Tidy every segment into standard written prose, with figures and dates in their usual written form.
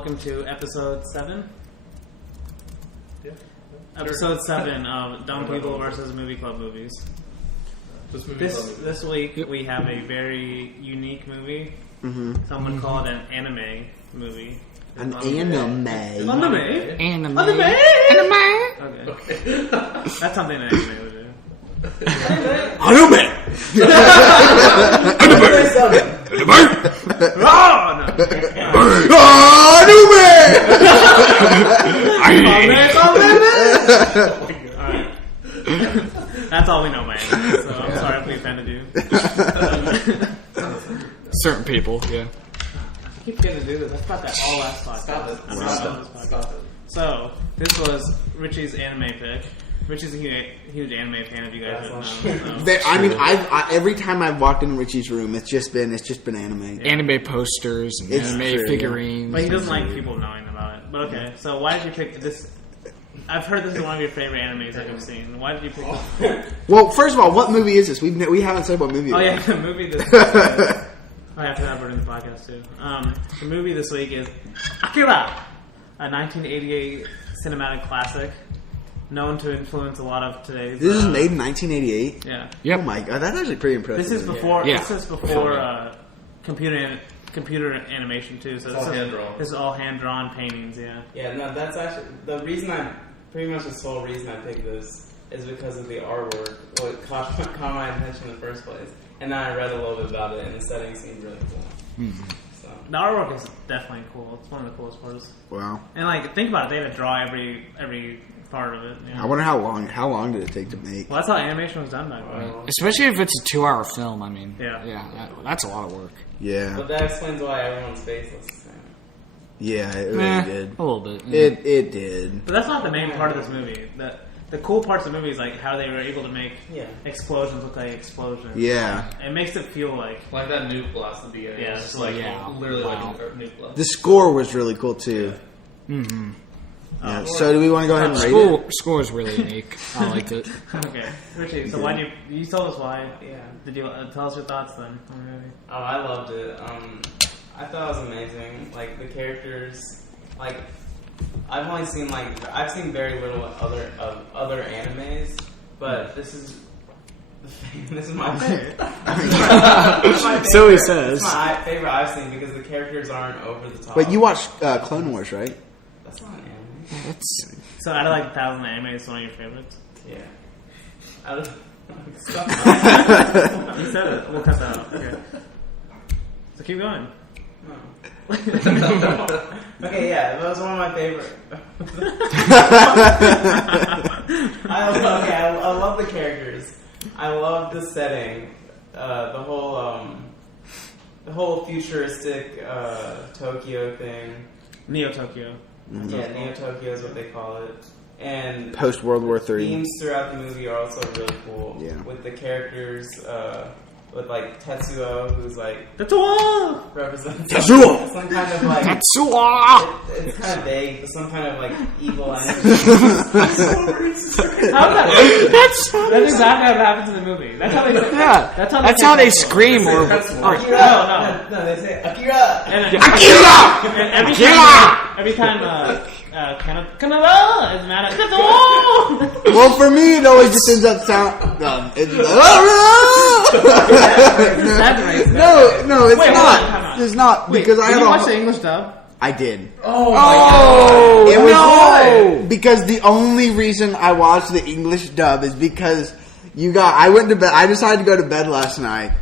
welcome to episode 7. Yeah. Episode 7 of Dumb People versus Movie Club Movies. This week we have a very unique movie. Mm-hmm. Some would call it an anime movie. An anime. Anime? Okay. That's something an anime would do. Anime! That's all we know, man. So I'm sorry if we offended you. Certain people, yeah. I keep getting to do this. I thought that all last podcast. Stop it. So, this was Richie's anime pick. Richie's a huge anime fan, if you guys don't know. I mean, every time I've walked in Richie's room, it's just been anime. Yeah. Anime posters and anime figurines. But he doesn't like people knowing about it. But okay, so why did you pick this? I've heard this is one of your favorite animes that you've seen. Why did you pick this? Well, first of all, what movie is this? We haven't said what movie it is. Oh yeah, the movie this I have to have it in the podcast too. The movie this week is Akira, a 1988 cinematic classic known to influence a lot of today's... This is made in 1988? Yeah. Yep. Oh my god, that's actually pretty impressive. This is before computer animation too. So this is all hand-drawn paintings, yeah. Yeah, no, that's actually... The reason pretty much the sole reason I picked this is because of the artwork. What caught my attention in the first place. And then I read a little bit about it, and the setting seemed really cool. Mm-hmm. So. The artwork is definitely cool. It's one of the coolest parts. Wow. And like, think about it. They had to draw every part of it. You know? I wonder how long did it take to make? Well, that's how animation was done back then. Especially if it's a 2-hour film, I mean. Yeah. That's a lot of work. Yeah. But that explains why everyone's face looks the same. Yeah, it really did. A little bit. Yeah. It did. But that's not the main part of this movie. The cool parts of the movie is like how they were able to make explosions look like explosions. Yeah. It makes it feel like that nuke blast at the beginning. Yeah, it's like literally like a nuke blast. The score was really cool too. Mm-hmm. Yeah. So do we want to go ahead and rate it? Score is really unique. I liked it. Okay, Richie. So why you told us why? Yeah. Did you tell us your thoughts then on the movie? Oh, I loved it. I thought it was amazing. Like the characters, like I've seen very little other animes, but this is my favorite. So he says. It's my favorite I've seen because the characters aren't over the top. But you watched Clone Wars, right? That's not an anime. So out of like 1,000 animes, it's one of your favorites? Yeah. You said it. We'll cut that out. Okay. So keep going. No. Okay, yeah, that was one of my favorite. I love the characters. I love the setting. The whole futuristic Tokyo thing. Neo Tokyo. Mm-hmm. Yeah, Neo Tokyo is what they call it. And post World War III. Themes throughout the movie are also really cool. Yeah. With the characters, with like Tetsuo, who's like Tetsuo represents Tetsuo! some kind of like Tetsuo! It's kind of vague, but some kind of like evil entity. That's exactly what happens in the movie. That's how they. That's how they scream or Akira. No, they say Akira. Akira. And every time Canada is mad at Tetsuo. Well, for me, it always just ends up sound. No, it's Wait, not. It's not because I did had you watch the English dub? I did. Oh my god! It was because the only reason I watched the English dub is because I went to bed. I decided to go to bed last night,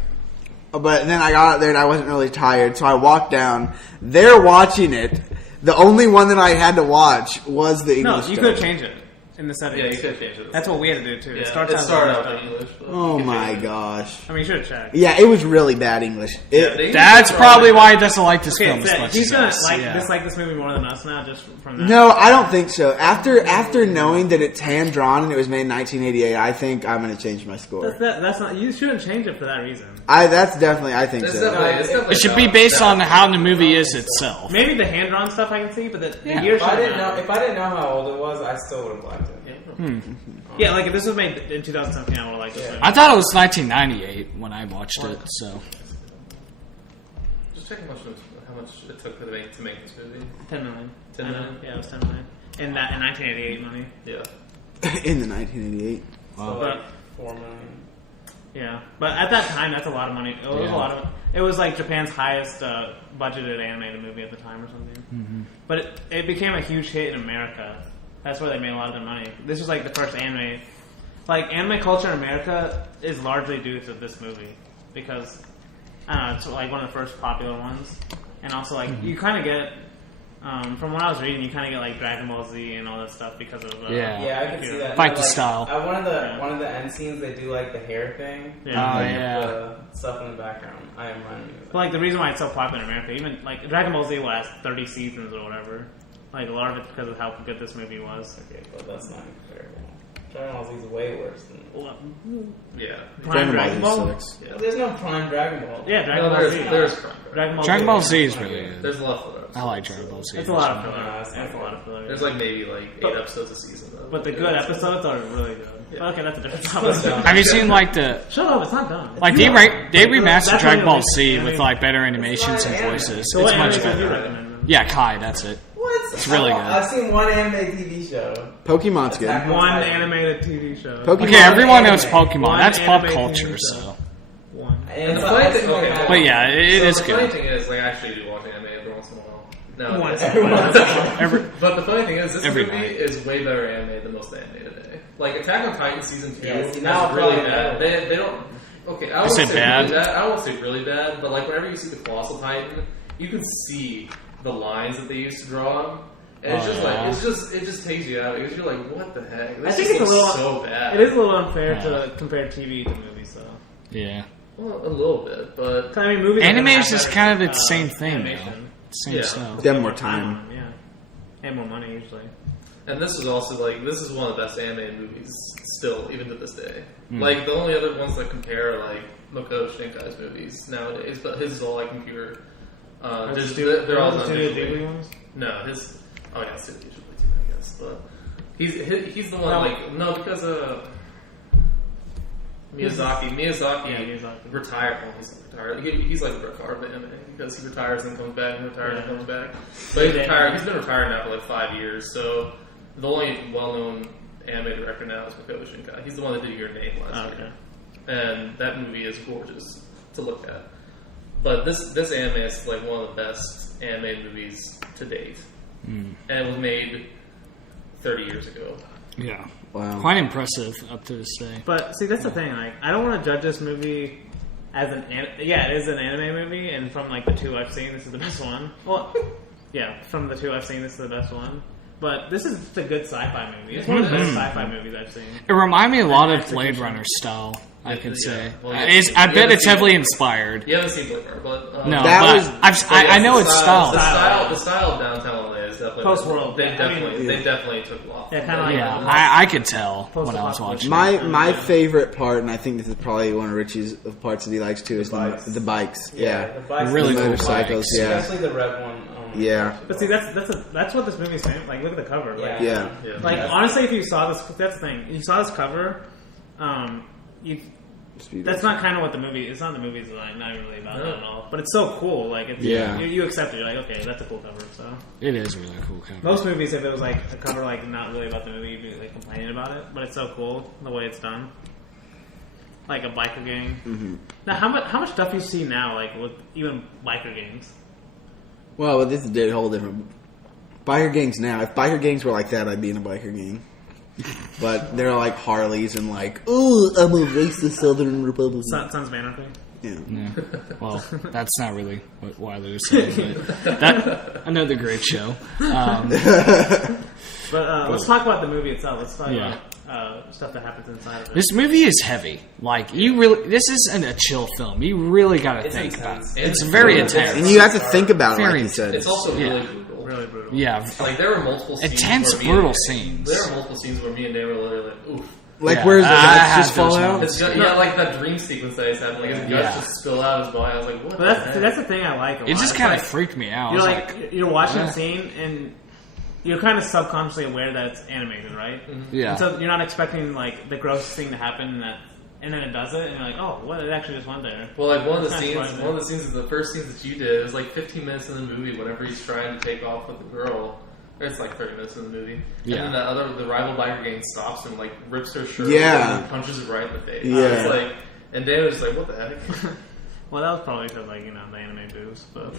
but then I got out there and I wasn't really tired, so I walked down. They're watching it. The only one that I had to watch was the English dub. No, you could change it in the settings. Yeah, you could change it. That's what we had to do too. Yeah, it started out in English. Oh my gosh. I mean, you should have checked. Yeah, it was really bad English. That's probably why he doesn't like this film as much he's as gonna us. dislike this movie more than us now, just from that. No, I don't think so. After knowing that it's hand drawn and it was made in 1988, I think I'm going to change my score. That's not. You shouldn't change it for that reason. I think so. It should be based on how the movie is itself. Maybe the hand drawn stuff I can see, but the If years. I didn't know how old it was, I still would have liked it. Yeah, like if this was made in 2017, I would have liked it. I thought it was 1998 when I watched it, so. check how much it took to make this movie. 10 million. 10 million? Yeah, it was 10 million. In 1988 money. Yeah. In the 1988. So like 4 million. Yeah, but at that time, that's a lot of money. It was a lot of. It was like Japan's highest budgeted animated movie at the time, or something. Mm-hmm. But it became a huge hit in America. That's where they made a lot of their money. This was like the first anime. Like anime culture in America is largely due to this movie because I don't know, it's like one of the first popular ones, and also like you kind of get. From what I was reading, you kind of get like Dragon Ball Z and all that stuff because of Yeah, I can see that. Fight the style. One of the end scenes, they do like the hair thing. Yeah. The stuff in the background. I am running. But like the reason why it's so popular in America, even like Dragon Ball Z lasts 30 seasons or whatever. Like a lot of it's because of how good this movie was. Okay, but that's not comparable. Dragon Ball Z is way worse than. Yeah. Prime Dragon Ball. sucks. Yeah. There's no Prime Dragon Ball. Yeah, Dragon No, Ball Z. there's Dragon Ball Z is really good. There's a lot of I like Dragon Ball Z. It's a lot of filler. Yeah, It's a lot of filler. There's like maybe like 8 episodes a season though. But the good episodes are really good. Yeah. Okay, that's a different topic. Have you seen like the Shut up! It's not done. like they remastered That's Dragon Ball what Z it is. with like better animations and voices? So what It's much anime do you better. recommend then? Yeah, Kai, that's it. What? It's really good. I've seen one anime TV show. Pokemon's good. Attack on One Titan. animated TV show. Pokemon. Okay, everyone knows anime. Pokemon. One That's pop anime culture, TV show. so. One. And the funny thing, But yeah, it is the funny good. thing is, like, I actually do watch anime every once in a while. Once. But the funny thing is, this Every movie night. is way better anime than most anime today. Like, Attack on Titan Season 2 Yeah, see, is now really probably bad. better. They don't... Okay, I You say won't say bad? really bad. I won't say really bad, but like, whenever you see the Colossal Titan, you can see the lines that they used to draw. And it's just yeah. like, it just takes you out because you're like, what the heck? This I think just it's a looks little. so bad. It is a little unfair Yeah. to compare TV to movies, though. Yeah. Well, a little bit, but... I mean, movies. Anime are gonna is just have kind of better, its same thing, animation. Same Yeah. style. They have more time. Yeah, and more money usually. And this is also like this is one of the best anime movies still, even to this day. Like the only other ones that compare are like Makoto Shinkai's movies nowadays, but his is all like computer. They're all done Studio digitally. Ghibli ones. No, his it's Studio Ghibli too, I guess. But he's the one because Miyazaki Yeah, Miyazaki. retired. Well, he's not retired. He's like Brett Favre of anime because he retires and comes back and retires and comes back. But he's retired. He's been retired now for like 5 years. So the only well-known anime director now is Makoto Shinkai. He's the one that did Your Name last year, and that movie is gorgeous to look at. But this anime is like one of the best animated movies to date, and it was made 30 years ago. Yeah. Wow. Quite impressive up to this day. But see, that's the thing. Like, I don't want to judge this movie as it is an anime movie, and from like the 2 I've seen, this is the best one. Well, yeah, from the 2 I've seen, this is the best one. But this is just a good sci-fi movie. It's one of the best sci-fi movies I've seen. It reminded me a lot of Blade Runner style, I could say. Well, I bet it's heavily inspired. You haven't seen Blade Runner, but No, That but was- I know it's style. The style of downtown LA is definitely Post-world. They Yeah, I mean- definitely took a lot. Yeah, kind of like Yeah, I could tell when I was Post-apocalyptic. watching. My favorite part, and I think this is probably one of Richie's parts that he likes too, is bikes. the bikes. Yeah. the bikes. Really The cool motorcycles, bikes. yeah. Especially the red one. Yeah. But see, that's what this movie's saying. Like, look at the cover. Like, Yeah. like honestly, if you saw this, that's the thing. You saw this cover, that's not kind of what the movie. It's not the movie's like not even really about that at all. But it's so cool. Like, it's, Yeah. you accept it. You're like, okay, that's a cool cover. So It is really cool cover. most movies, if it was like a cover like not really about the movie, you'd be like complaining about it. But it's so cool the way it's done. Like a biker gang. Mm-hmm. Now, how much stuff you see now, like with even biker gangs? Well, but this is a whole different. Biker gangs now. If biker gangs were like that, I'd be in a biker gang. But they're like Harleys and like, oh, I'm a racist Southern Republican. Sons of Anarchy. Yeah. Yeah. Well, that's not really what Wiley was saying, but that another great show. But let's talk about the movie itself. Let's talk Yeah. about stuff that happens inside of it. This movie is heavy. Like this isn't a chill film. You really got to think about it. It's very intense. And you have to think about it, like Very you said. It's also Yeah. really brutal. Really brutal. Yeah, Like there were multiple scenes intense, where brutal scenes. There were multiple scenes where me and Dan were literally like, oof. Like, Yeah. where his I guts had just fall those out? moments. Like that dream sequence that he's having, like his guts Yeah. just spill out of his body. I was like, what? But the that's heck? the thing I like. A It lot. just It's kind of like, freaked me out. I You're was like you're watching eh. a scene and you're kind of subconsciously aware that it's animated, right? yeah. And so you're not expecting like the grossest thing to happen in that and then it does it, and you're like, oh, what? It actually just went there. Well, like one of the That's scenes, the first scenes that you did, it was like 15 minutes in the movie. Whenever he's trying to take off with the girl, it's like 30 minutes in the movie, and then the rival biker gang stops him, like rips her shirt, and punches her right in the face. Yeah, it's like, and Dan was just like, what the heck? Well, that was probably because, like, the anime boobs, but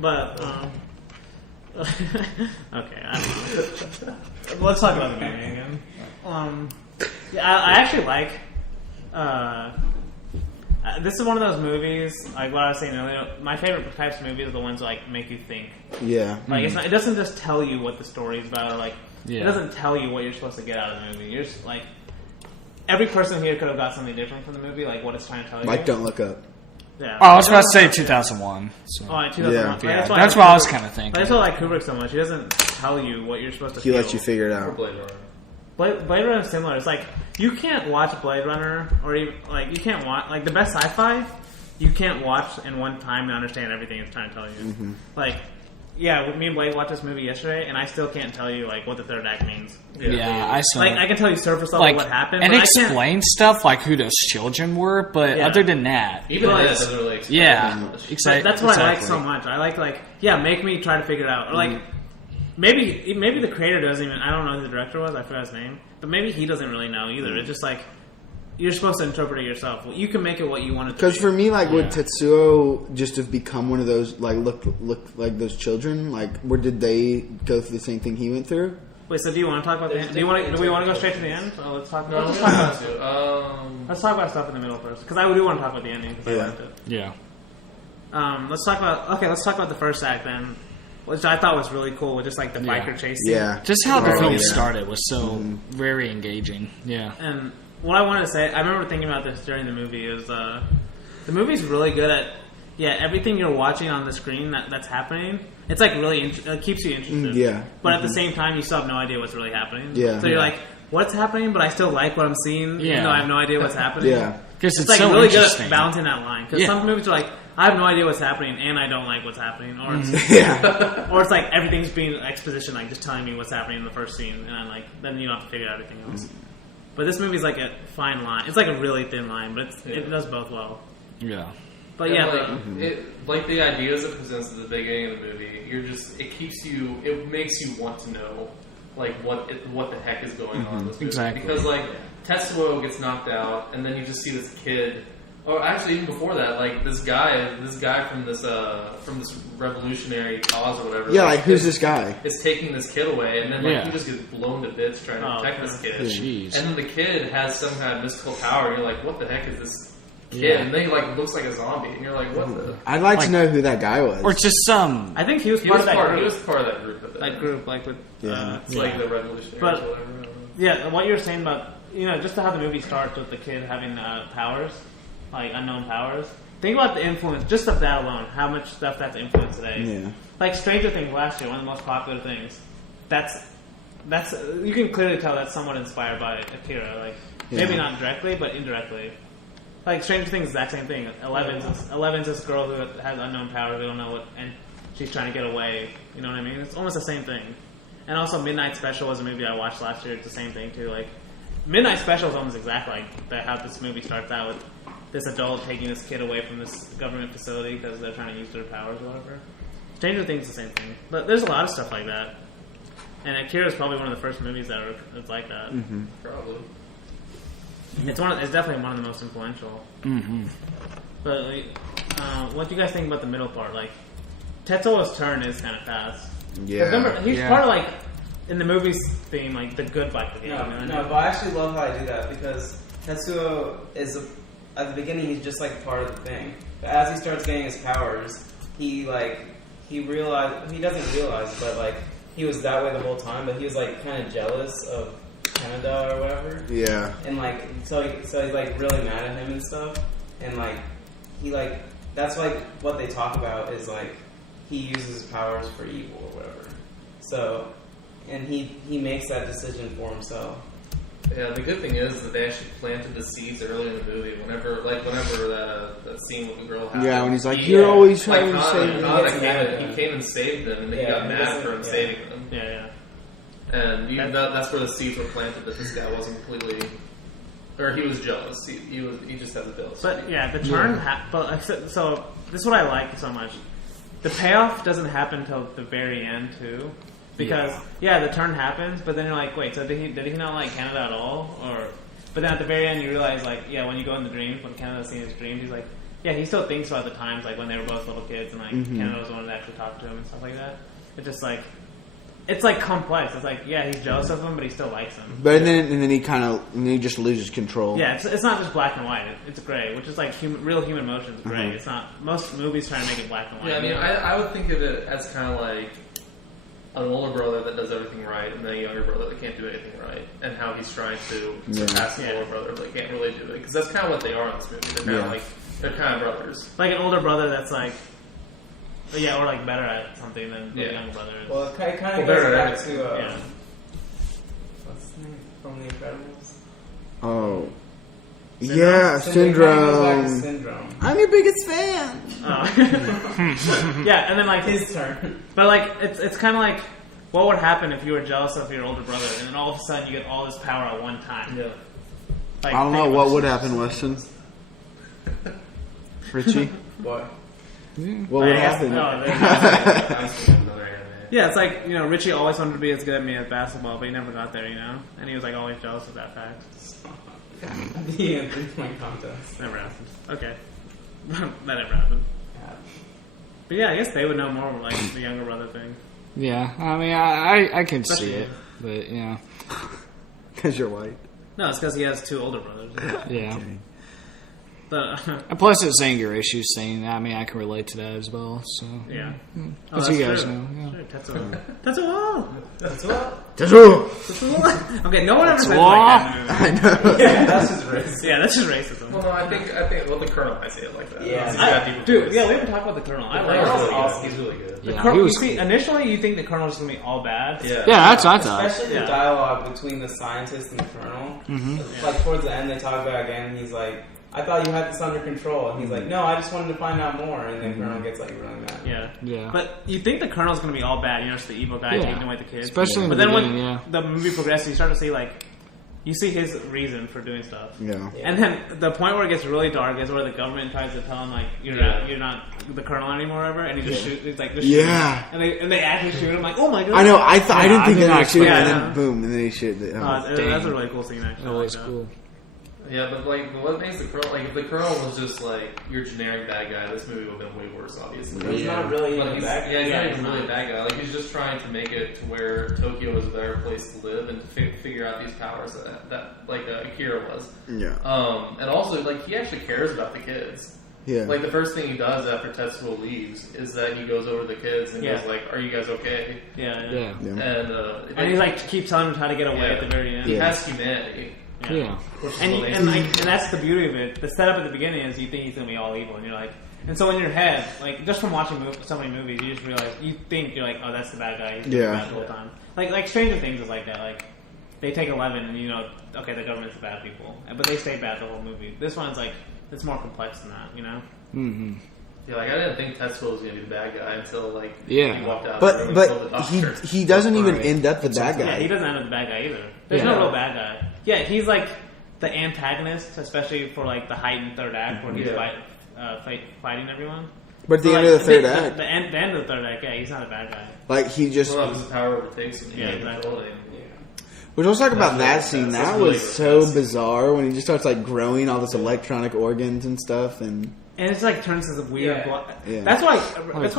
but okay. Let's talk about the movie again. I actually like. This is one of those movies, like what I was saying earlier. My favorite types of movies are the ones that, like, make you think. Yeah. Like it's not, it doesn't just tell you what the story is about. Or, like it doesn't tell you what you're supposed to get out of the movie. You're just like every person here could have got something different from the movie, like what it's trying to tell you. Like Don't Look Up. Yeah. Oh, I was about to say 2001. So. Oh, 2001. Yeah. That's what I was kind of thinking. That's why I like Kubrick so much. He doesn't tell you what you're supposed to He feel. lets you figure it out. Blade Runner. Blade Runner is similar. It's like you can't watch Blade Runner, or even like you can't watch like the best sci-fi. You can't watch in one time and understand everything it's trying to tell you. Mm-hmm. Like, yeah, me and Blade watched this movie yesterday, and I still can't tell you like what the third act means. Yeah, I saw. Like I can tell you surface level what happened, and but explain stuff like who those children were. But other than that, even that doesn't really explain. Yeah, exactly. That's what I like so much. I like make me try to figure it out, or like. Maybe the creator doesn't even. I don't know who the director was. I forgot his name, but maybe he doesn't really know either. It's just like you're supposed to interpret it yourself. You can make it what you want it to be. Because for me, like, would Tetsuo just have become one of those like look like those children? Like, where did they go through the same thing he went through? Wait, so do you want to talk about the end? Do we want to go straight to the end? Oh, let's talk about. Let's talk about stuff in the middle first, because I do want to talk about the ending. Because I liked it. Yeah. Let's talk about the first act then. Which I thought was really cool, with just like the biker chase scene. Yeah, just how the film started was so very engaging. Yeah, and what I wanted to say, I remember thinking about this during the movie, is the movie's really good at everything you're watching on the screen that's happening. It's like really it keeps you interested. But at the same time, you still have no idea what's really happening. So you're like, what's happening? But I still like what I'm seeing, even though I have no idea what's happening. because it's like so really good at balancing that line. Because some movies are like, I have no idea what's happening, and I don't like what's happening, or it's or it's like everything's being exposition, like just telling me what's happening in the first scene, and I'm like, then you don't have to figure out everything else. But this movie's like a fine line. It's like a really thin line, but it does both well. Yeah. But like the ideas it presents at the beginning of the movie, it makes you want to know like what the heck is going on in this movie. Exactly. Because like Tetsuo gets knocked out, and then you just see this kid. Or actually, even before that, like this guy from this revolutionary cause or whatever. Yeah, like who's this guy? Is taking this kid away, and then like he just gets blown to bits trying to protect this kid. Jeez. And then the kid has some kind of mystical power, and you're like, what the heck is this kid? Yeah. And then he like looks like a zombie, and you're like, what the? I'd like to know who that guy was. Or just some. I think he was part of that group. He was part of that group. Like with it's like the revolutionaries or whatever. Yeah, what you were saying about just how the movie starts with the kid having powers. Like unknown powers. Think about the influence, just of that alone, how much stuff that's influenced today. Yeah. Like Stranger Things last year, one of the most popular things. That's you can clearly tell that's somewhat inspired by Akira. Like maybe not directly, but indirectly. Like Stranger Things, is that same thing. Eleven's this girl who has unknown powers. We don't know what, and she's trying to get away. You know what I mean? It's almost the same thing. And also, Midnight Special was a movie I watched last year. It's the same thing too. Like Midnight Special is almost exactly like how this movie starts out with. This adult taking this kid away from this government facility because they're trying to use their powers or whatever. Stranger Things is the same thing. But there's a lot of stuff like that. And Akira is probably one of the first movies that's like that. Mm-hmm. Probably. It's definitely one of the most influential. Mm-hmm. But what do you guys think about the middle part? Like, Tetsuo's turn is kind of fast. Yeah. Remember, he's part of like, in the movie's theme, like the good biker gang. No, but I actually love how I do that because Tetsuo is at the beginning, he's just like part of the thing. But as he starts getting his powers, he doesn't realize, but like he was that way the whole time. But he was like kind of jealous of Canada or whatever. Yeah. And like so he's like really mad at him and stuff. And like he like that's like what they talk about is like he uses his powers for evil or whatever. So and he makes that decision for himself. Yeah, the good thing is that they actually planted the seeds early in the movie. Whenever that scene with the girl happened. Yeah, when he's like, "You're always trying to save me." He came and saved them, and then he got mad for him saving them. Yeah. And that's where the seeds were planted that this guy wasn't completely, or he was jealous. He just had the bills. But yeah, the turn. So this is what I like so much. The payoff doesn't happen until the very end too, because the turn happens, but then you're like, wait, so did he not like Canada at all? But then at the very end you realize when you go in the dreams, when Canada's seeing his dreams, he's like, he still thinks about the times like when they were both little kids and like Canada was the one that actually talked to him and stuff like that. It's just like. It's like complex. It's like he's jealous of him, but he still likes him. But then he just loses control. Yeah, it's not just black and white. It's gray, which is like real human emotion is gray. It's not. Most movies try to make it black and white. Yeah, I mean, I would think of it as kind of like an older brother that does everything right, and then a younger brother that can't do anything right, and how he's trying to surpass the older brother, but can't really do it because that's kind of what they are in this movie. They're kind of brothers, like an older brother that's like. Or like better at something than the younger brother is. Well, it kind of goes back to what's the name from The Incredibles? Oh, Syndrome. Syndrome. I'm your biggest fan. Oh. Yeah, and then like his turn. But like it's kind of like what would happen if you were jealous of your older brother, and then all of a sudden you get all this power at one time. Yeah. Like, I don't know what would happen, Weston. Richie, what? What would happen? Yeah, it's like, Richie always wanted to be as good at me at basketball, but he never got there, And he was like always jealous of that fact. The 3-point contest. Never happened. Okay. That never happened. But yeah, I guess they would know more like the younger brother thing. Yeah, I mean, I can see it, but yeah. Because you're white. No, it's because he has 2 older brothers. Yeah. Okay. And plus, it's anger issues thing. I mean, I can relate to that as well. So yeah, as you guys know, Tetsuo. Okay, no one ever says like that. I know. Yeah, that's just racism. Yeah, that's just racism. Well, no, I think the Colonel I say it like that. Yeah, we haven't talked about the Colonel. I like Colonel's he's really good. Yeah, he was initially, you think the Colonel's going to be all bad. Yeah, that's what I thought. Especially the dialogue between the scientist and the Colonel. Like towards the end, they talk about it again. And he's like, I thought you had this under control. And he's like, no, I just wanted to find out more. And then Colonel gets like really mad. Yeah. But you think the Colonel's going to be all bad. Just the evil guy taking away the kids. Especially but then when the movie progresses, you start to see like, you see his reason for doing stuff. Yeah. And then the point where it gets really dark is where the government tries to tell him like you're not the Colonel anymore, ever, and he just shoots. He's like, just shoot him. And they actually shoot him. Like, oh my god! I know. I didn't think they would shoot him, and then boom, and then he shoot. That's a really cool scene. Actually, that was cool. Yeah, but like, what makes the Colonel if the Colonel was just like your generic bad guy, this movie would have been way worse, obviously. He's not really even a bad guy. Yeah, he's not even really a bad guy. Like, he's just trying to make it to where Tokyo is a better place to live and to figure out these powers that Akira was. Yeah. And also, like, he actually cares about the kids. Yeah. Like, the first thing he does after Tetsuo leaves is that he goes over to the kids and goes like, "Are you guys okay?" Yeah. And he's like, keep telling him how to get away at the very end. He has humanity. Yeah. And that's the beauty of it. The setup at the beginning is you think he's gonna be all evil, and you're like, and so in your head, like just from watching so many movies, you just realize you're like, oh, that's the bad guy. He's bad the whole time. Like Stranger Things is like that. Like they take 11, and okay, the government's the bad people, but they stay bad the whole movie. This one's like it's more complex than that, Mm-hmm. Yeah, like I didn't think Tetsuo was gonna be the bad guy until he walked out. But he doesn't even end up the bad guy. Yeah, he doesn't end up the bad guy either. There's no real bad guy. Yeah, he's like the antagonist, especially for like the heightened third act where he's fighting everyone. But at the end of the third act, the end of the third act, he's not a bad guy. Like he just his power overtakes him. Yeah, exactly. Which let's talk about that scene. That was so bizarre when he just starts like growing all this electronic organs and stuff, and it's like turns into weird. Yeah. That's why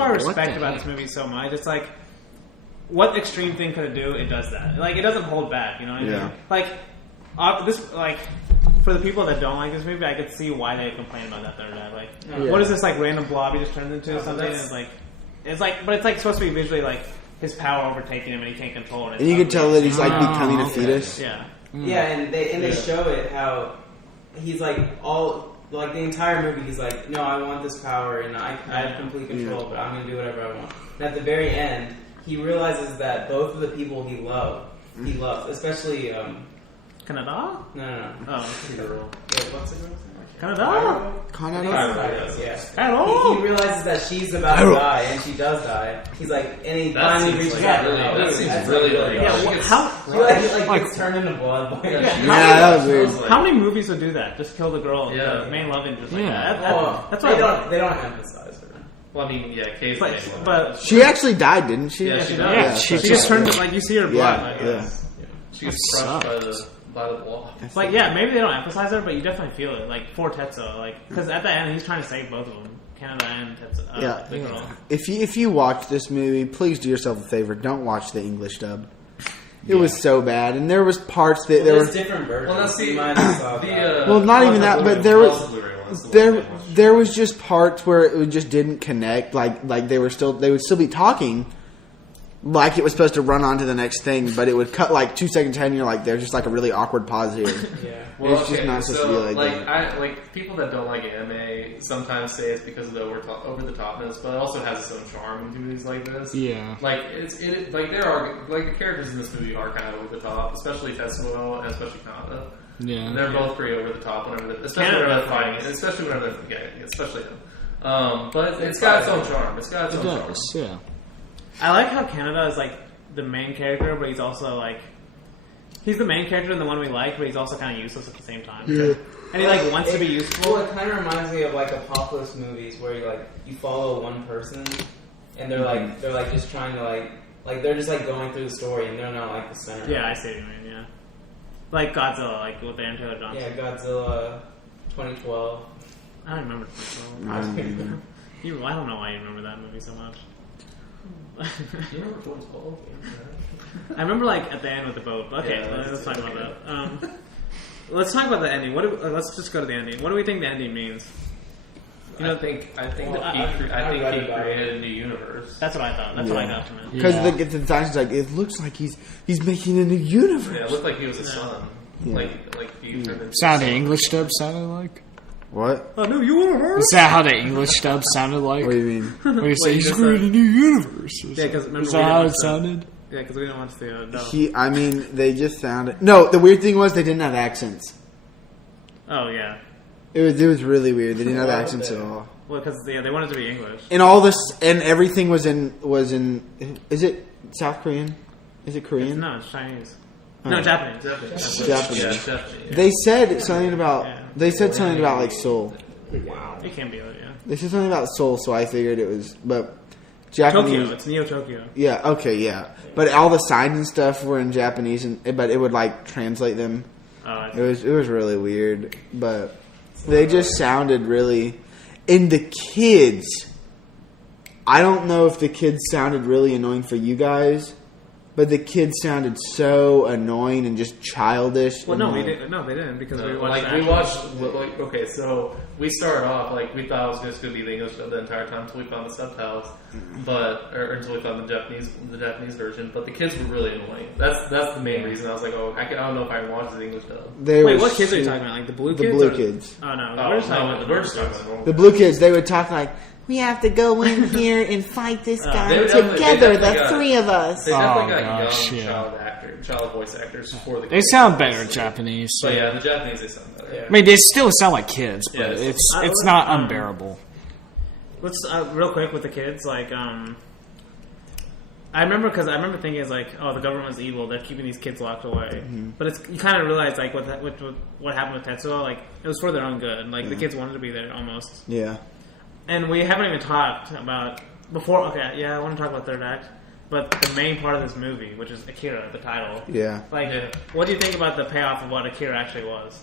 I respect about this movie so much. It's like what extreme thing could it do? It does that. Like it doesn't hold back. You know what I mean? Like this like. For the people that don't like this movie, I could see why they complain about that third act. Like, what is this like random blob he just turns into something? And it's like, but it's like supposed to be visually like his power overtaking him and he can't control it. And you can tell that he's like becoming a fetus. Yeah. Yeah, and they show it how he's like all like the entire movie. He's like, no, I want this power and I have complete control, but I'm gonna do whatever I want. And at the very end, he realizes that both of the people he loves, especially. Canada? No. Oh, Girl. Wait, what's the girl's name? Canada? Canada? Yeah. Hello? He realizes that she's about to die, and she does die. He's like, and he finally reaches out. That seems really Yeah, She what, gets how? He gets turned into blood. Yeah, that was weird. How many movies would do that? Just kill the girl, Yeah. the main love interest like Yeah. that. That's they what don't emphasize her. Well, I mean, yeah, Kay's But, the main one. but She actually died, didn't she? Yeah, she does. does. Yeah, she she just turned it like you see her blood. Like, Yeah. She gets That crushed by the wall. Like, yeah, maybe they don't emphasize her, but you definitely feel it. Like, for Tetsuo. Like, because at the end, he's trying to save both of them. Canada and Tetsuo. Yeah. The girl. If you watch this movie, please do yourself a favor. Don't watch the English dub. It was so bad, and there was parts that there There's were. different versions. Well, that's You might have saw that. Well, not even that, but there was there. there was just parts where it just didn't connect. Like they would still be talking, like it was supposed to run on to the next thing, but it would cut like 2 seconds ahead, and you're like, there's just like a really awkward pause here. Yeah. Well, It's just not supposed to be like that. like people that don't like anime sometimes say it's because of the over the topness, but it also has its own charm in movies like this. Yeah. Like there are like the characters in this movie are kind of over the top, especially Tetsuo and especially Kanata. Yeah. They're both pretty over the top whenever, especially whenever they're fighting, especially whenever they're yeah, especially him. But it's got its own charm. It's got its own charm. Yeah. I like how Canada is, like, the main character, but he's also, like... He's the main character and the one we like, but he's also kind of useless at the same time. Yeah. And he, like, wants to be useful. Well, it kind of reminds me of, like, apocalypse movies where you follow one person, and they're just trying to, like, they're just, like, going through the story, and they're not, like, the center. Yeah, I see what you mean, yeah. Like Godzilla, like, with Aaron Taylor Johnson. Yeah, Godzilla 2012. I don't remember. I don't know. I don't know why you remember that movie so much. You remember 2012? I remember, like, at the end with the boat. Okay, Yeah, let's talk about that. Let's talk about the ending. Let's just go to the ending. What do we think the ending means? You know, I think he read about created a new universe. that's what I thought. That's what I got from it. Because Yeah. the design's like, it looks like he's making a new universe. Yeah, it looked like he was a son. Yeah. Like he turned into Sound a the son. English dub sounded like? What? Oh, no, you want to Is that how the English dub sounded like? What do you mean? When you say you he's just creating a new universe. Yeah, 'cause remember Is we that how didn't it watch sounded? Yeah, because we didn't watch the dub. They just sounded. No, the weird thing was they didn't have accents. Oh, yeah. It was really weird. They didn't have accents at all. Well, because they wanted to be English. And all this and everything was in. Is it South Korean? Is it Korean? No, it's Chinese. Oh. No, Japanese. Japanese. Yeah, Japanese. They said something about. Yeah. They said something about like Seoul. It can be, yeah. They said something about Seoul, so I figured it was. But Japanese. Tokyo. It's Neo Tokyo. Yeah. Okay. Yeah. But all the signs and stuff were in Japanese, but it would like translate them. Oh, I It was really weird, but they just sounded really. And the kids, I don't know if the kids sounded really annoying for you guys, but the kids sounded so annoying and just childish. Well, and no, we like- didn't. No, they didn't because we watched. Like the we actual- watched, okay, so we started off like we thought it was just going to be the English dub the entire time until we found the subtitles, or until we found the Japanese version. But the kids were really annoying. That's the main reason. I was like, I don't know if I can watch the English dub. They Wait, were what kids are you su- talking about? Like the blue The kids? blue or- kids. Oh no, Oh, we're just talking about the we're blue just kids. talking about The blue kids, they would talk like, we have to go in here and fight this guy They definitely together, the got- three of us. They definitely Oh, got gosh, young yeah. child voice actors for the. They kids. sound better Japanese. But yeah, the Japanese they sound better. Yeah. I mean, they still sound like kids, but Yeah, it's not unbearable. Let's real quick with the kids. Like, I remember thinking it's like, oh, the government's evil. They're keeping these kids locked away. But it's you kind of realize like what happened with Tetsuo. Like it was for their own good. Like the kids wanted to be there almost. Yeah. And we haven't even talked about before. Okay, yeah, I want to talk about third act, but the main part of this movie, which is Akira, the title. Yeah. Like, Yeah. what do you think about the payoff of what Akira actually was?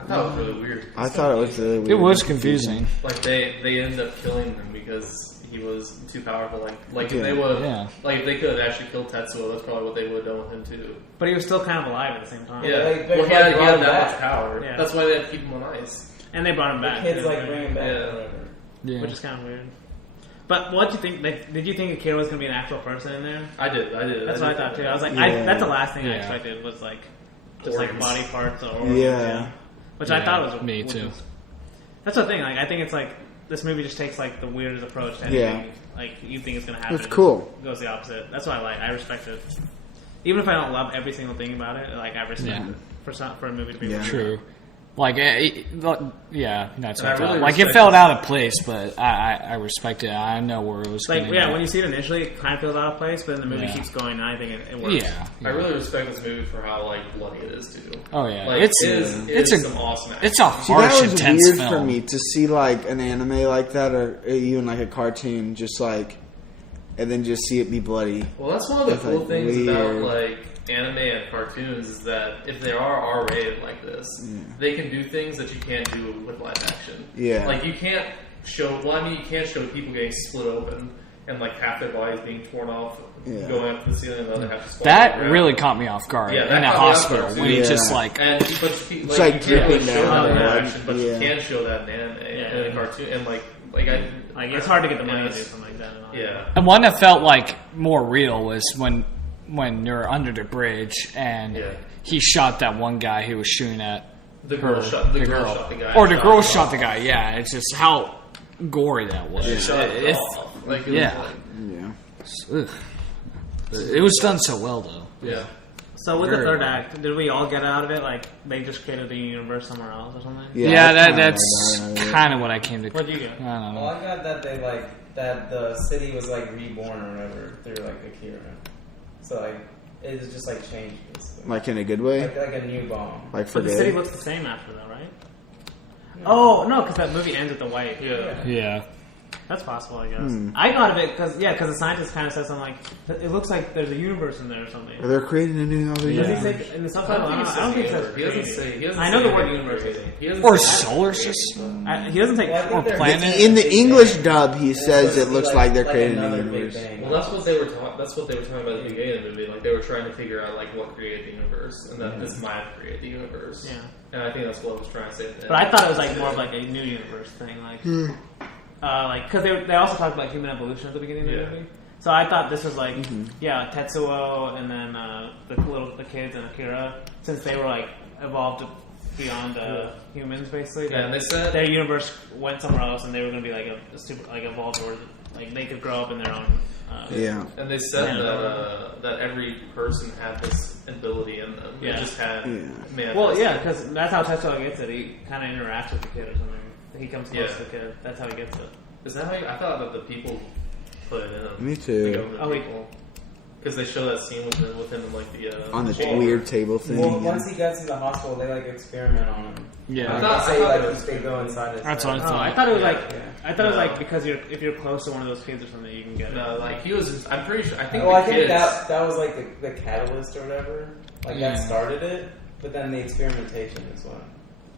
I thought it was really weird. I thought it was really weird. It was confusing. Like they ended up killing him because he was too powerful. Like Yeah. if they would, Yeah. like if they could have actually killed Tetsuo, that's probably what they would have done with him too. But he was still kind of alive at the same time. Yeah, they well, he had brought him that back. much power. Yeah. That's why they had to keep him on ice. And they brought him The back. kids too, like bring him back. Yeah. Or whatever. Yeah. which is kind of weird. But what do you think? Like, did you think Akira was going to be an actual person in there? I did. That's what I thought too. I was like, Yeah. that's the last thing I Yeah. expected was like just like Organs. body parts or organs, Yeah. which I Yeah, thought was me which too. was- that's the thing. Like, I think it's like this movie just takes like the weirdest approach to anything. Yeah. Like you think it's going to happen. It's cool. It goes the opposite. That's what I like. I respect it. Even if I don't love every single thing about it, like I respect Yeah. it. for a movie to be Yeah. True. Like, yeah, that's what I I felt. really Like, it respect felt this. out of place, but I respect it. I know where it was like going. yeah, when you see it initially, it kind of feels out of place, but then the movie Yeah. keeps going, and I think it works. Yeah. I really respect this movie for how like bloody it is too. Oh, yeah. Like, It's some awesome. It's a See, that harsh, was intense weird film. for me to see like an anime like that, or even like a cartoon, just like, and then just see it be bloody. Well, that's one of the That's, cool like, things weird. about like anime and cartoons is that if they are R-rated like this, they can do things that you can't do with live action. Yeah. Like you can't show. Well, I mean, you can't show people getting split open and like half their bodies being torn off, Yeah. going up to the ceiling, and the other half just falling That around. really caught me off guard Yeah, in that a caught me off hospital guard, when too. he Yeah. just like And but like you can't really dripping show down that in blood. action, but Yeah. you can show that in anime and in a cartoon, and like Like it's hard to get the money to yeah, do something like that. And all Yeah. the one that felt like more real was when you're under the bridge and Yeah. he shot that one guy who was shooting at The girl shot the guy. or the girl him shot off. the guy. Yeah, it's just how gory that was. She shot him It- off. Like, it yeah. was like, Yeah. ugh. It was done so well though. yeah. So with the Very third well. act, did we all get out of it? Like they just created the universe somewhere else or something? Yeah, I kinda that's got out of it. kind of what I came to. What'd you get? I don't Well, know. I got that that the city was like reborn or whatever through like Akira. So like it was just like changed basically. Like in a good way, Like a new bomb. like for But the city good. looks the same after that, right? Oh no, because that movie ends with the white. Yeah. Yeah. That's possible, I guess. I got of it because the scientist kind of says something like, "It looks like there's a universe in there or something." Or they're creating a new other Does he universe. say in the subtitle? I don't think it says He doesn't creating. say. He doesn't I know say the word creating. universe. He doesn't Or say solar creating. system. He doesn't take. Well, I think Or they're planet. making In a the big English bang. dub, he It's says supposed it to be looks like they're like creating a another Big universe. Bang. Well, that's what they were talking. That's what they were talking about at the beginning of the movie. Like they were trying to figure out like what created the universe, and that this might have created the universe. Yeah. And I think that's what I was trying to say. At the But I end. thought it was like more of like a new universe thing, like because they also talked about human evolution at the beginning of the Yeah. movie. So I thought this was like Tetsuo and then the kids and Akira, since they were like evolved beyond humans basically. Yeah, and they said- their universe went somewhere else, and they were going to be like a super like evolved, or like they could grow up in their own. Yeah. And they said Yeah. that every person had this ability in them. Yeah. They just had manifested. Well, yeah, because that's how Tetsuo gets it. He kind of interacts with the kid or something. He comes close Yeah. to the kid. That's how he gets it. Is that how you, I thought that the people put it in them. Me too. The government Oh, wait. people. Because they show that scene with him in like the On the chamber. weird table thing. Well, yeah. once he gets in the hospital, they like experiment on him. Yeah. Like, I they say thought like that was they go inside his That's head. what I thought. I thought it was Yeah. like I thought it was No. like because if you're close to one of those kids or something, you can get it. No, like he was. I'm pretty sure. I think. Well, the I think kids, that was like the catalyst or whatever. Like Yeah. that started it, but then the experimentation is what.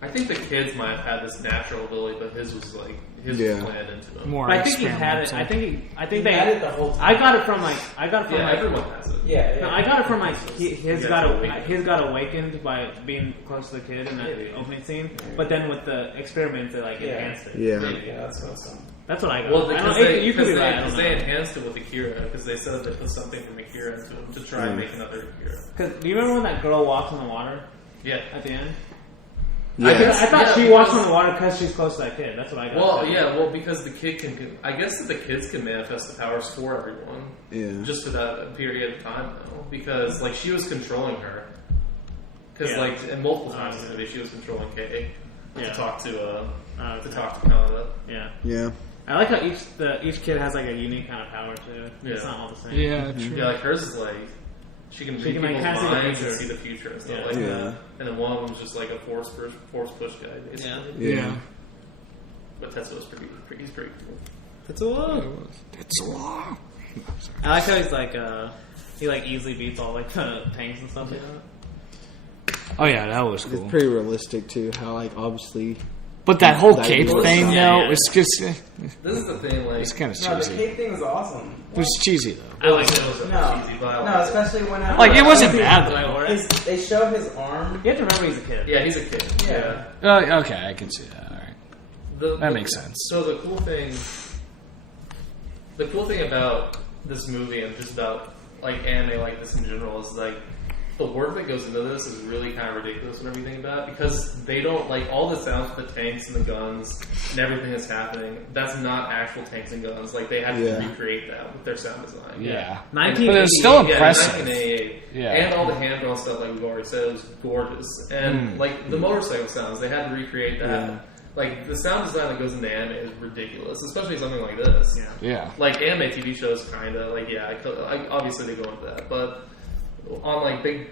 I think the kids might have had this natural ability, but his was like was Yeah. planned into him. More But I think he had it. experimental. I think He they. had it the whole time. I got it from like Yeah, everyone has it. Yeah, No, yeah. I got it from like his Yeah, got awakened. his got awakened by being close to the kid in that Yeah. opening scene. But then with the experiment, they like Yeah. enhanced it. Yeah. Yeah, that's what I'm That's what I got. Well, I don't, because you could be right. I don't because they know. enhanced it with Akira because they said they put something from Akira into him to try and make another Akira. Because do you remember when that girl walks in the water Yeah. at the end? Yes. I thought Yeah, she walks in because- the water because she's close to that kid. That's what I got. Well, yeah. Well, because the kid can. I guess that the kids can manifest the powers for everyone. Yeah. Just for that period of time, though, because like she was controlling her. Because Yeah. like and multiple times in the movie, she was controlling Kay Yeah. to talk to Okay. Kanada. Yeah. Yeah. I like how each kid has like a unique kind of power too. It's Yeah. not all the same. Yeah, true. Yeah, like hers is like she can read can, like, people's kinda see the minds future. and see the future and stuff Yeah. like Yeah. that. And then one of them's just like a force push guy, basically. Yeah. Yeah. But Tetsuo's he's pretty cool. It's a lot. It's a lot. I like how he's like he like easily beats all like the tanks and stuff like that. Oh yeah, that was It's cool. pretty realistic too. How like obviously. But that whole That cape was- thing, Yeah, though, yeah. was just This is the thing, like it's kind of No, the cheesy. cape thing was awesome. It was cheesy though. I like it it. was No, cheesy, but I no, liked it. especially when I Like it wasn't Did bad I though. wear it? They show his arm. You have to remember he's a kid. Yeah, he's a kid. Yeah. Yeah. Okay, I can see that. All right. The- That the- makes sense. So the cool thing about this movie and just about like anime like this in general is like the work that goes into this is really kind of ridiculous whenever you think about it, because they don't, like, all the sounds for the tanks and the guns and everything that's happening, that's not actual tanks and guns. Like, they had to recreate that with their sound design. Yeah. 1988. But it was still impressive. 1988. Yeah. And all the hand-drawn stuff, like we've already said, was gorgeous. And, like, the motorcycle sounds, they had to recreate that. Yeah. Like, the sound design that goes into anime is ridiculous, especially something like this. Yeah. Like, anime TV shows, kind of, like, obviously they go into that, but on, like, big...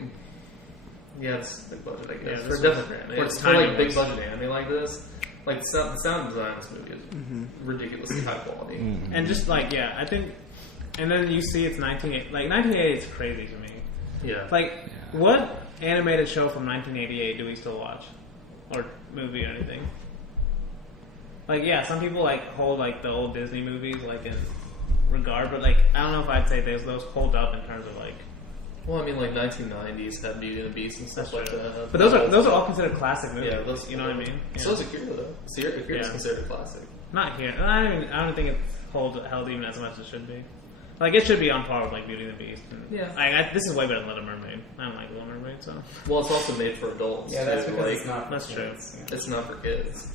Yeah, it's big budget, I guess. For definitely anime. For, like, big budget anime like this, like, the sound design of this movie is ridiculously high quality. And just, like, I think... And then you see it's 1988. Like, 1988 is crazy to me. Yeah. Like, what animated show from 1988 do we still watch? Or movie or anything? Like, some people, like, hold, like, the old Disney movies, like, in regard, but, like, I don't know if I'd say those hold up in terms of, like... Well, I mean, like, 1990s had Beauty and the Beast and stuff like that. But those are all considered classic movies. Yeah, those, you know what I mean? Yeah. So is Akira, though. Akira's considered a classic. Not here. I don't think it's held even as much as it should be. Like, it should be on par with, like, Beauty and the Beast. And, this is way better than Little Mermaid. I don't like Little Mermaid, so... Well, it's also made for adults, Yeah, that's too. because Like, it's not for that's kids. true. Yeah. it's not for kids.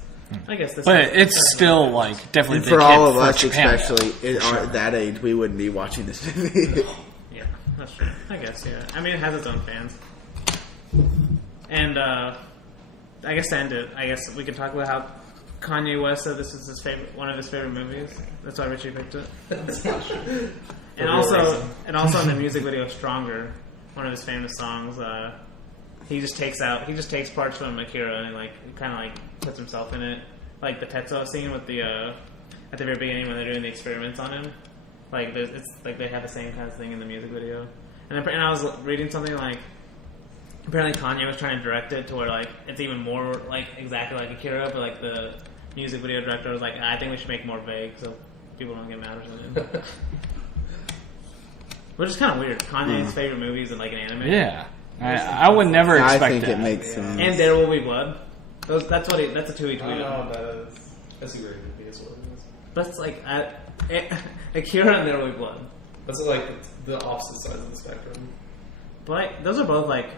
I guess this But is, it's still, like, definitely And the for kid all of for us, Japan. especially at that age, we wouldn't be watching this movie. Yeah, that's true. I guess, I mean, it has its own fans. And, I guess to end it, I guess we could talk about how Kanye West said this is one of his favorite movies. That's why Richie picked it. That's not true. And also in the music video "Stronger," one of his famous songs, he just takes parts from Akira and like kind of like puts himself in it, like the Tetsuo scene with the at the very beginning when they're doing the experiments on him. Like it's like they have the same kind of thing in the music video. And I was reading something like apparently Kanye was trying to direct it to where like it's even more like exactly like Akira, but like the music video director was like, I think we should make it more vague so people don't get mad or something. Which is kind of weird. Kanye's favorite movies in like an anime. Yeah. I would never expect I think that. it makes sense. And There Will Be Blood. That's a two he I don't know tweeted. what that is. That's a great movie, is what it is. That's like Akira and There Will Be Blood. That's like the opposite sides of the spectrum. But like, those are both like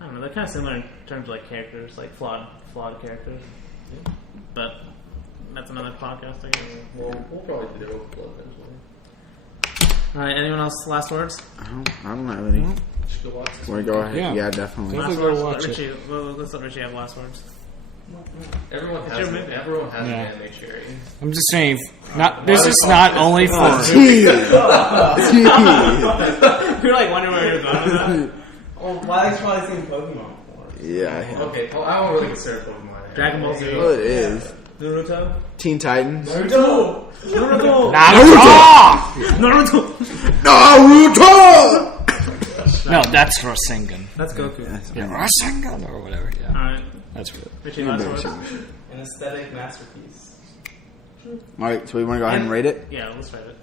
I don't know. They're kind of similar in terms of like characters, like flawed characters. Yeah. But that's another podcast, I guess. We'll probably do There Will Be Blood eventually. All right. Anyone else? Last words? I don't have any. Should go watch this. Want to go ahead? Yeah. Yeah, definitely. Last Definitely words. go watch it. Richie. Let's let Richie have last words. Everyone It's has your an movie. anime cherry. I'm just saying, this is not only for... Jeez. You're like wondering where you're going with that. Oh, Wiley's probably seen Pokemon before. Yeah. Okay, well, I don't really consider Pokemon. Dragon Ball Z. Well, it is. Naruto. Teen Titans. Naruto! Naruto. Naruto! Naruto. Naruto! No, that's Rasengan. That's Goku. Yeah, Rasengan or whatever. All Yeah, right. that's good. Richie, last words. An aesthetic masterpiece. Alright, so we want to go ahead and rate it? Yeah, let's rate it.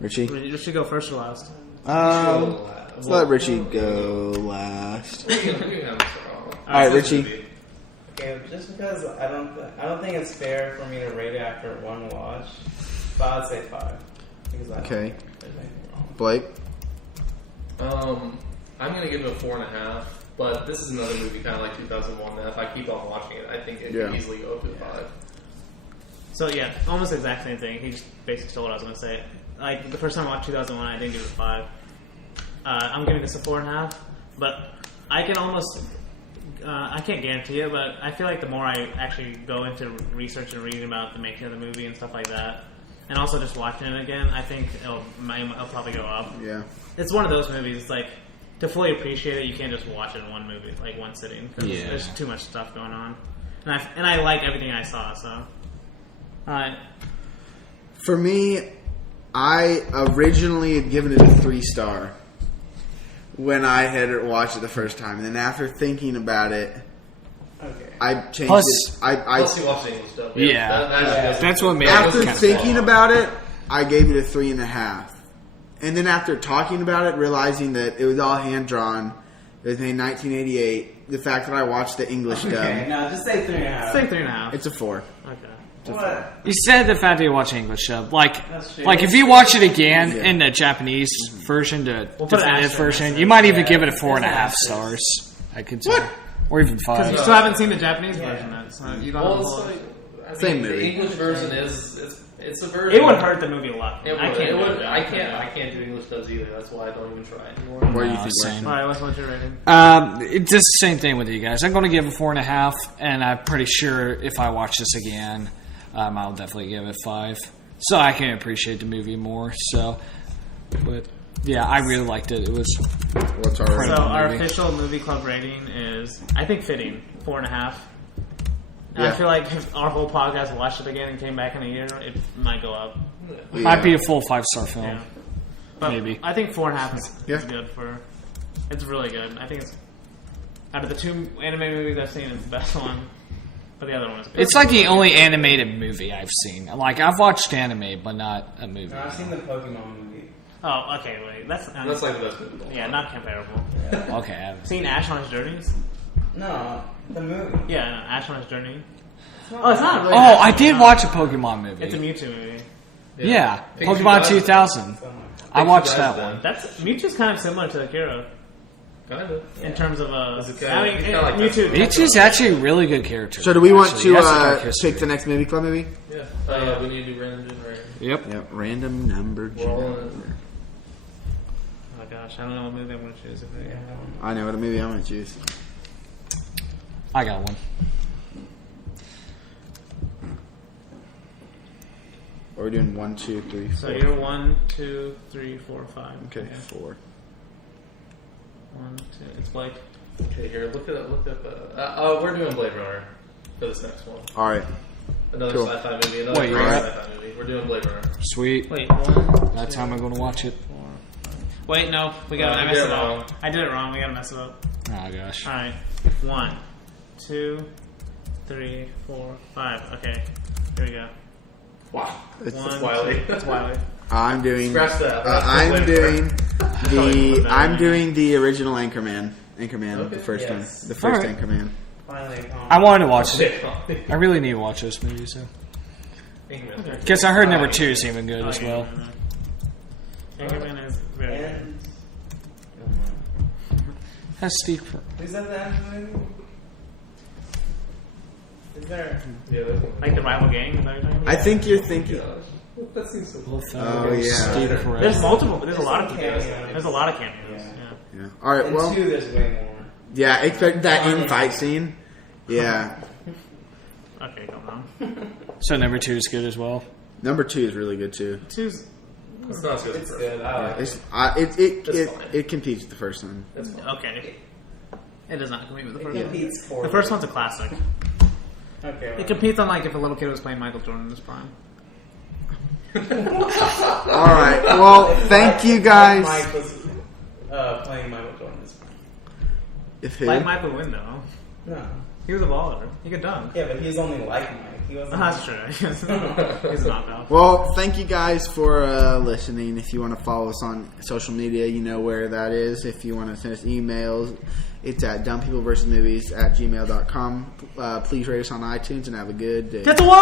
Richie? You should go first or last. Let's let Richie go last. Alright, Alright, Richie. Okay, just because I don't think it's fair for me to rate it after one watch, but I'd say 5. Because I don't Okay. think there's anything wrong. Blake? I'm gonna give it a 4.5, but this is another movie kind of like 2001 that if I keep on watching it, I think it could easily go up to 5. So yeah, almost the exact same thing. He just basically stole what I was going to say. Like the first time I watched 2001, I didn't give it a 5. I'm giving this a 4.5, but I can almost I can't guarantee it, but I feel like the more I actually go into research and reading about the making of the movie and stuff like that, and also just watching it again, I think it'll probably go up. Yeah. It's one of those movies. It's like to fully appreciate it, you can't just watch it in one movie, like one sitting. 'Cause there's too much stuff going on, and I like everything I saw. So, all right. For me, I originally had given it a 3-star when I had watched it the first time, and then after thinking about it, Okay. I changed Plus- it. Plus, you watch the English dub. Yeah. That's what made After it kind thinking about it, I gave it a 3.5. And then after talking about it, realizing that it was all hand drawn, it was made in 1988. The fact that I watched the English dub, Okay, no, just say 3.5. Say 3.5. it's a 4. Okay. What? You said the fact that you watch English dub, That's true. like if you watch it again in the Japanese version, the We'll put an definitive asterisk version, next to you it. might even give it a Yeah, 4.5 it's an stars. I could say, or even Because you 5. still haven't seen the Japanese version yet, so you don't Well, know. it's like, I Same mean, movie. The English version it's a version. It would hurt the movie a lot. It would. I can't. It do would. it. I can't do English dubs either. That's why I don't even try anymore. What do you think? same. Weston? All right, what's your rating? It's just the same thing with you guys. I'm going to give it 4.5, and I'm pretty sure if I watch this again, I'll definitely give it 5, so I can appreciate the movie more. So, but yeah, I really liked it. It was What's our So rating? our movie. official movie club rating is, I think, fitting 4.5. And Yeah. I feel like if our whole podcast watched it again and came back in a year, it might go up. Yeah. might be a full 5-star film. Yeah. But Maybe. I think 4.5 is Yeah. good for. It's really good. I think it's out of the 2 anime movies I've seen, it's the best one. But the other one is good. It's like the only animated movie I've seen. Like I've watched anime, but not a movie. No, I've seen the Pokemon movie. Oh, okay, wait. That's That's like the best movie. of all yeah, time. not comparable. Okay, I haven't. Seen Ash on His Journeys? No, the movie. Yeah, no, Ash on His Journey. It's Oh, it's not really. Oh, Ash I on did His watch a Pokemon movie. It's a Mewtwo movie. Yeah, Pikachu Pokemon dies 2000. So much. I Pikachu watched dies that then. one. That's Mewtwo's kind of similar to Akira Kind of. in terms of Is it I mean, kinda like Mewtwo. Mewtwo's actually a really good character. So do we want Actually, to he has a dark history. pick the next movie club movie? Yeah. We need to do random generator. Yep. Yep. Random number We're all in it. generator. Oh gosh, I don't know what movie I'm going to choose. I know what movie I'm going to choose. I got one. Or we're doing 1, 2, 3, 4. So you're 1, 2, 3, 4, 5. Okay, 4. 1, 2. It's Blake. Okay, here, look up. We're doing Blade Runner for this next one. All right. Another Cool. sci-fi movie. Another Wait, great right. sci-fi movie. We're doing Blade Runner. Sweet. Wait, 1. That time I'm going to watch it. 4, 5. Wait, no, we got. I you messed did it it wrong. up. I did it wrong. We got to mess it up. Oh gosh. All right, 1, 2, 3, 4, 5. Okay, here we go. Wow. It's 1, Wiley. 2, it's Wiley. I'm doing. Scratch that. I'm Blade doing Probably the. better. I'm doing the original Anchorman. Anchorman, Okay. the first Yes. one. The first Alright. Anchorman. Finally, I wanted to watch it. Runner. I really need to watch this movie. So, Okay. guess I heard number 2 is even good Oh, as yeah, well. Anchorman is very good. And Has Steve. is that the end of the movie? Is there? Yeah, that's one. Like the rival gang. Is that what you're talking about? I think you're thinking. Gosh. That seems so cool. Oh, yeah. Steve There's Carell. multiple. There's a lot of some cameos. cameos. There's a lot of cameos. Yeah. Yeah. Yeah. All right. And Well. 2, there's way more. Yeah. Expect that in fight scene. Yeah. Okay, come on. So number 2 is good as well. Number 2 is really good too. 2's It's not as good as It's the good. first. I like It's it. That's fine. it competes with the first one. That's fine. okay. It does not compete with the It first one. competes for The first one's a classic. Okay. It Well. competes on like if a little kid was playing Michael Jordan in his prime. All right. Well, thank you guys. Mike was playing Michael Jordan's. If who? Like Mike would win though. No. He was a baller. He could dunk. Yeah, but he's only like Mike. He wasn't. That's true. He's a knockout. Well, thank you guys for listening. If you want to follow us on social media, you know where that is. If you want to send us emails, it's at dumbpeopleversusmovies@gmail.com. Please rate us on iTunes and have a good day. Get the wall.